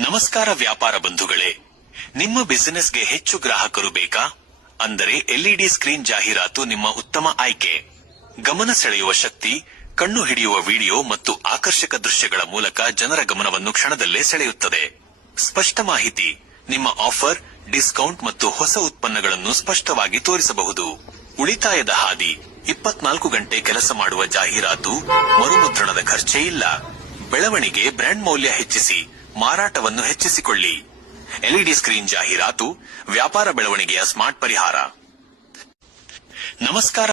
ನಮಸ್ಕಾರ ವ್ಯಾಪಾರ ಬಂಧುಗಳೇ, ನಿಮ್ಮ ಬಿಸಿನೆಸ್ಗೆ ಹೆಚ್ಚು ಗ್ರಾಹಕರು ಬೇಕಾ? ಅಂದರೆ ಎಲ್ಇಡಿ ಸ್ಕ್ರೀನ್ ಜಾಹೀರಾತು ನಿಮ್ಮ ಉತ್ತಮ ಆಯ್ಕೆ. ಗಮನ ಸೆಳೆಯುವ ಶಕ್ತಿ, ಕಣ್ಣು ಹಿಡಿಯುವ ವಿಡಿಯೋ ಮತ್ತು ಆಕರ್ಷಕ ದೃಶ್ಯಗಳ ಮೂಲಕ ಜನರ ಗಮನವನ್ನು ಕ್ಷಣದಲ್ಲೇ ಸೆಳೆಯುತ್ತದೆ. ಸ್ಪಷ್ಟ ಮಾಹಿತಿ, ನಿಮ್ಮ ಆಫರ್, ಡಿಸ್ಕೌಂಟ್ ಮತ್ತು ಹೊಸ ಉತ್ಪನ್ನಗಳನ್ನು ಸ್ಪಷ್ಟವಾಗಿ ತೋರಿಸಬಹುದು. ಉಳಿತಾಯದ ಹಾದಿ, 24 ಗಂಟೆ ಕೆಲಸ ಮಾಡುವ ಜಾಹೀರಾತು, ಮರುಮುದ್ರಣದ ಖರ್ಚೇ ಇಲ್ಲ. ಬೆಳವಣಿಗೆ, ಬ್ರ್ಯಾಂಡ್ ಮೌಲ್ಯ ಹೆಚ್ಚಿಸಿ, ಮಾರಾಟವನ್ನು ಹೆಚ್ಚಿಸಿಕೊಳ್ಳಿ. ಎಲ್ಇಡಿ ಸ್ಕ್ರೀನ್ ಜಾಹೀರಾತು ವ್ಯಾಪಾರ ಬೆಳವಣಿಗೆಯ ಸ್ಮಾರ್ಟ್ ಪರಿಹಾರ. ನಮಸ್ಕಾರ